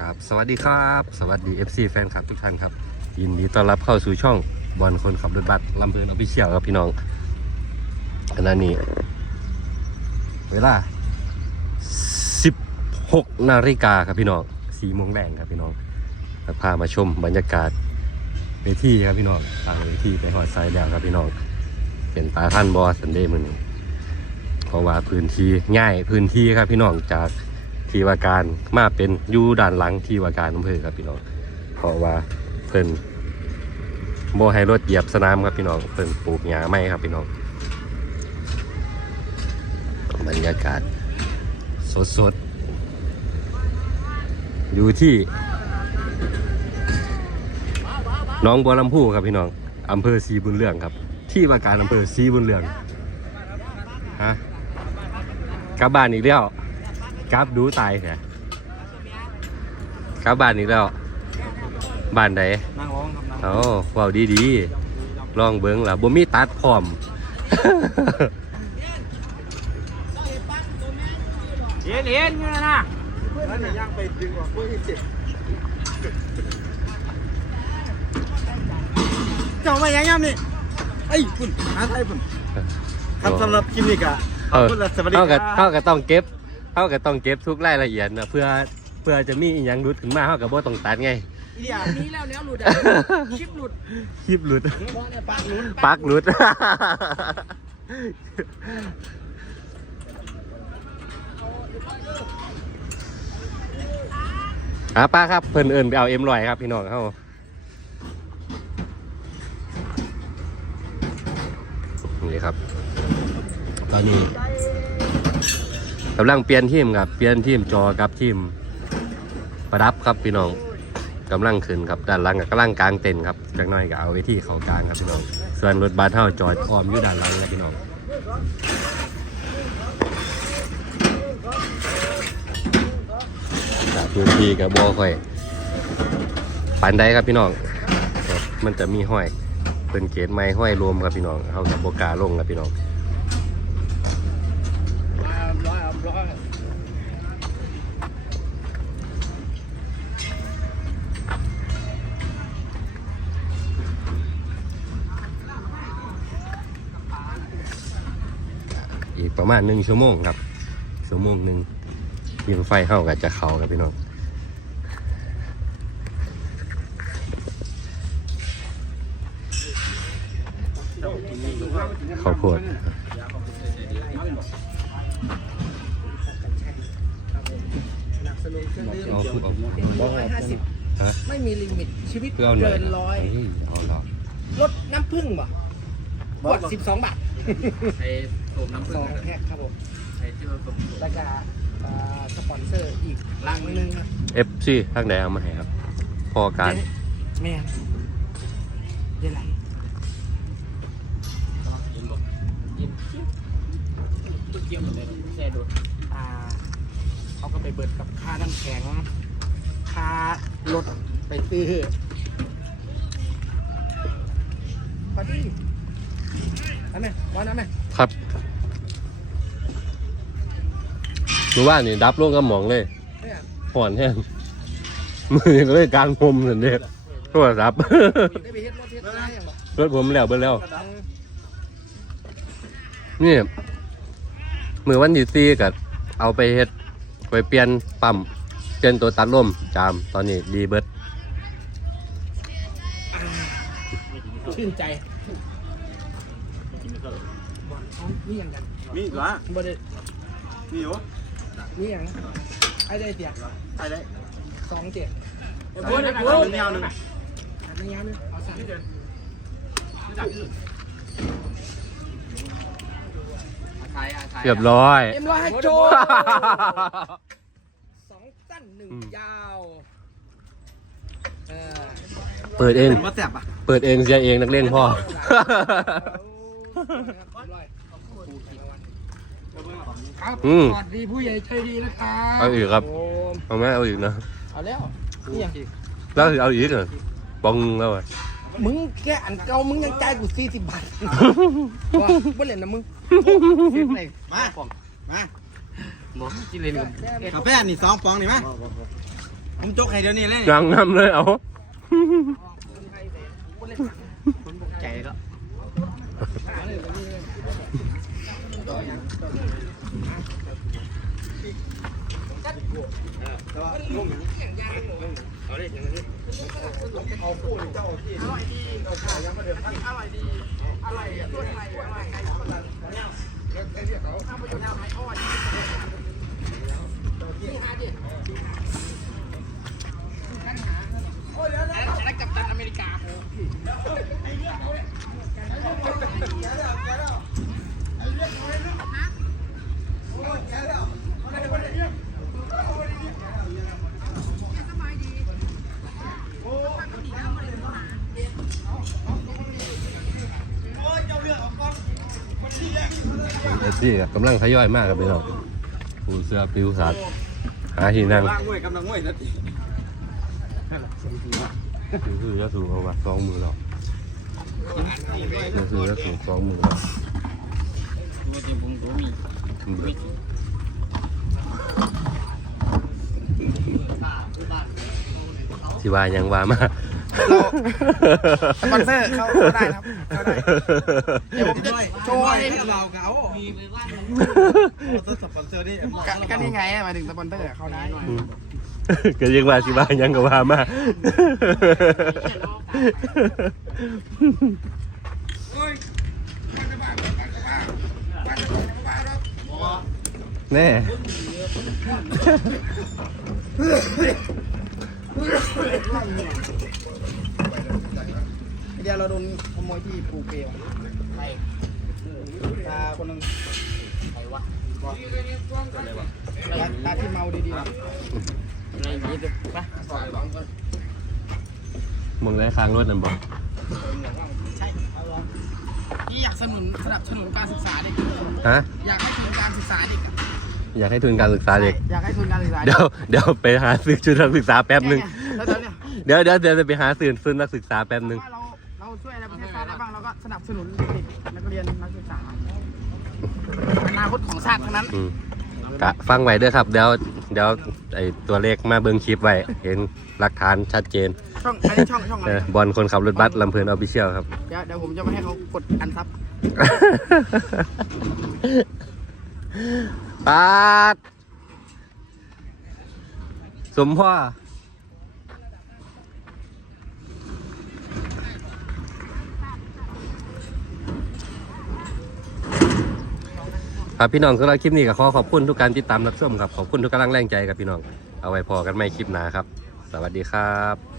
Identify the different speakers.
Speaker 1: ครับสวัสดีครับ สวัสดี FC แฟนคลับทุกท่านครับ ยินดีต้อนรับเข้าสู่ช่องบอลคนขับรถบัสลำเพลินออฟฟิเชียลครับพี่น้องขณะนี้ เวลา 16 นาฬิกาครับพี่น้อง4โมงแรงครับพี่น้องพามาชมบรรยากาศเวทีครับพี่น้องทางเวทีไปหอดไซด์แล้วครับพี่น้อง เป็นตาท่านบอสันเดย์มือนี้เพราะว่าพื้นที่ง่ายพื้นที่ครับพี่น้องจาก ที่ว่าการมาเป็นอยู่ด้านหลังที่ว่าการอำเภอครับพี่น้องเพราะว่าเพิ่นโบให้รถเหยียบสนามครับพี่น้องเพิ่นปลูกหญ้าไม้ครับพี่น้องบรรยากาศสดๆอยู่ที่น้องบัวลำพูครับพี่น้องอำเภอศรีบุญเรืองครับ ที่ว่าการอำเภอศรีบุญเรืองฮะกลับบ้านอีกแล้ว กลับดูตายแค่กลับบ้านอีกแล้ว บ้านใด
Speaker 2: นั่งร้องครับนั่ง
Speaker 1: เอ้าเว้าดีๆลองเบิ้งล่ะบ่มีตัดพร้อม
Speaker 2: เห็นเห็นอยู่นะนะแล้วเนี่ยย่างไปดึงออกเพื่อที่เจ็บเจ้ามาอย่างย่ำนี่ไอ้ยคุณหาไทยคุณครับสำหรับคลิปนี้กะขอบคุณและสวัสดีค
Speaker 1: เท่า
Speaker 2: รั
Speaker 1: กับเท่ากับต้องเก็บ เท่ากับต้องเก็บทุกรายละเอียดนะเพื่อเพื่อจะมีอีหยังรุดขึ้นมาเท่ากับบ่ต้องตัดไง
Speaker 2: อีเดีย
Speaker 3: นี้แล้วเนี้ยหลุดอะคลิปหลุด
Speaker 1: คลิปหลุด
Speaker 3: ปากหลุด
Speaker 1: ปักหลุดอะป้าครับ เพิ่นเอิญไปเอาเอ็มลอยครับพี่น้องเขานี่ครับ ตอนนี้ กำลังเปลี่ยนทีมครับเปลี่ยนทีมจอกับทีมประดับครับพี่น้องกำลังขึ้นครับด้านหลังกับกำลังกลางเต็นท์ครับจากน้อยก็เอาไว้ที่เขากลางครับพี่น้องส่วนรถบัสเท่าจอดอ้อมอยู่ด้านหลังครับพี่น้องพื้นที่กับบัวค่อยปันได้ครับพี่น้องมันจะมีห้อยเป็นเกตไม้ห้อยรวมครับพี่น้องเขากับโบกาลงครับพี่น้อง
Speaker 2: ร้อยร้อย
Speaker 1: อีกประมาณหนึ่งชั่วโมงครับชั่วโมงหนึ่งยิงไฟเข้ากับจะเขาครับพี่น้องข้าวโพด
Speaker 3: เอา
Speaker 1: คือเอา
Speaker 3: ร้อยห้าสิบ
Speaker 1: ฮะ
Speaker 3: ไม่มีลิมิตชีวิต
Speaker 1: คือเอาหน่อย
Speaker 3: เกินร้อย
Speaker 1: เฮ้ยเอาเหรอ
Speaker 3: ลดน้ำผึ้งบ่ขวดสิบสองบาท
Speaker 4: ไอ้สูบน้ำผึ้
Speaker 3: ส
Speaker 4: ง
Speaker 3: อง
Speaker 4: นะครับ
Speaker 3: แพ็คครับผม
Speaker 4: ไอ้ที่ว่าสูบ
Speaker 3: แล้วก็เอ่อสปอนเซอร์อีกลังหนึงครับ
Speaker 1: เอฟซีทางไหนเอามาให้ครับพอการ
Speaker 3: แม่เดี๋ยวไหน
Speaker 4: ยินบอกยินตุ๊กเกี่ยวหมดเลยแช่ดูด
Speaker 3: อ่าเขาก็ไปเบิดกับค่าน้ำแข็งค่า รถไปซื้อพอดีอันนี้วันนั้นไหม
Speaker 1: ครับรู้ว่านี่ดับลงกระหม่องเลย
Speaker 3: เนี่ย
Speaker 1: ห่อนแห้งมือก็เลยกลางพรมสันเด็โทรศัพท์
Speaker 3: ได้ไปเฮ็ดรถเฮ็ดอะไรอย่างบอก
Speaker 1: รถผมแล้วเบิ่แล้วนี่มือวันที่สี่กับเอาไปเฮ็ดไปเปลี่ยนปั๊มเปลี่ย นตัวตัดลมจามตอนนี้ดีเบิด
Speaker 3: ชื่นใจบอลเขามีอย่างกัน
Speaker 2: มีอีกเหรอ
Speaker 3: บ่ได้
Speaker 2: มีอยู่
Speaker 3: มีอย่างไอ้ได้เสีย
Speaker 2: ไปได้
Speaker 3: สองเจ็ด
Speaker 2: พูดได้พูดแนวหนึ่ง
Speaker 3: อันนี้ยังนึงเอาสามเดือน
Speaker 4: อาทายอาทาย
Speaker 1: เรียบร้อย
Speaker 3: เอ็มร้อยให้โจ สองสั้นหนึ่งยาว เออ
Speaker 1: เปิดเอง
Speaker 2: เป็นมาแสบอะ
Speaker 1: เปิดเองเสียเองนักเลงพ่อ
Speaker 3: ครับ
Speaker 1: อืม
Speaker 3: สวัสดีผู้ใหญ่ใจดีนะครับ
Speaker 1: เอาอีกครับ
Speaker 3: โอ้
Speaker 1: เอาไหมเอาอีกนะ
Speaker 3: เอาแล้วนี่ยัง
Speaker 1: แล้วเอาอีกเหรอปองแล้วอะ
Speaker 3: มึงแกอันเก่ามึงยังจ่ายกูสี่สิบบาทว่าบ่เล่นนะมึง
Speaker 2: มามา
Speaker 4: บอกกินเลยหนึ่ง
Speaker 2: กาแฟนี่สองฟองนี่ไหมผมจกให้เดี๋ยวนี้เลย
Speaker 1: ยังนำเลยเอา
Speaker 5: คนบกใจก็แล้วกับตันอเมริกา
Speaker 1: เอฟซีกำลังทยอยมากครับพี่น้อง ปูเสื้อปิวสัตว์หาที่นั่ง
Speaker 2: ว่างมวยกำลังมวยนาที
Speaker 1: คือจะสูงเอาว่าสองมือหรอกจะสูงจะสูงสองมือหรอกสิวายังว่ามา
Speaker 5: สปอนเซอร์เข้าเข้าได้ครับเข้าได้เดี๋ยวผมจะโชว์ให้
Speaker 2: ให้เราเขา
Speaker 4: มีไปว่า
Speaker 2: ตัวสปอนเซอร์นี่
Speaker 5: ก็ก็นี่ไงหมายถึงสปอนเซอร์เข้าได้
Speaker 1: ก็ยังว่าสิว่ายังก็ว่ามาแน่
Speaker 5: เดี๋ยวเราโดนขโมยที่ปูเปลว
Speaker 4: ใคร
Speaker 5: ตาคนหนึง
Speaker 4: ใครวะ
Speaker 5: ตาตาที่เมาดี
Speaker 4: อะไรอย่างงี้ดิไปสองสองคน
Speaker 1: มึงได้ค้างรถนั่นบอก
Speaker 5: ๆใช่นี่อยากสนับสนุนสนับสนุนการศึกษาเด็ก
Speaker 1: ฮะ
Speaker 5: อยากให้ทุนการศึกษาเด็กอะ
Speaker 1: อยากให้ทุนการศึกษาเด็ก
Speaker 5: อยากให้ทุนการศึกษา
Speaker 1: เดี๋ยวเดี๋ยวไปหาซื้อชุดนักศึกษาแป๊บหนึ่ง
Speaker 5: แล้วเดี๋ยวเนี่ย
Speaker 1: เดี๋ยวเดี๋ยวเดี๋ยวจะไปหาซื้อชุดนักศึกษาแป๊บหนึ่ง
Speaker 5: ว่าเราเราช่วยอะไรประเทศชาติได้บ้างเราก็สนับสนุนเด็กนักเรียนนักศึกษาอนาคตของชาติทั้งนั้น
Speaker 1: อืมกะฟังไว้เด้วยครับ เดี๋ยวเดี๋ยวไอตัวเลขมาเบิ้งคลิปไว้ เห็นหลักฐานชัดเจน
Speaker 5: ช่องอันนี้ช่องช่องอะ
Speaker 1: เอ
Speaker 5: ไร
Speaker 1: อบอลคนขับรถบัสลำเพลินออฟฟิเชียลครับ
Speaker 5: เดี๋ยวเดี๋ยวผมจะมาให้เขากดอันซับ
Speaker 1: ปาด สมพ่อครับพี่น้องสำหรับคลิปนี้ก็ขอขอบคุณทุกการติดตามรับชมครับ ขอบคุณทุกกำลังแรงใจกับพี่น้อง เอาไว้พอกันไม่คลิปหนาครับ สวัสดีครับ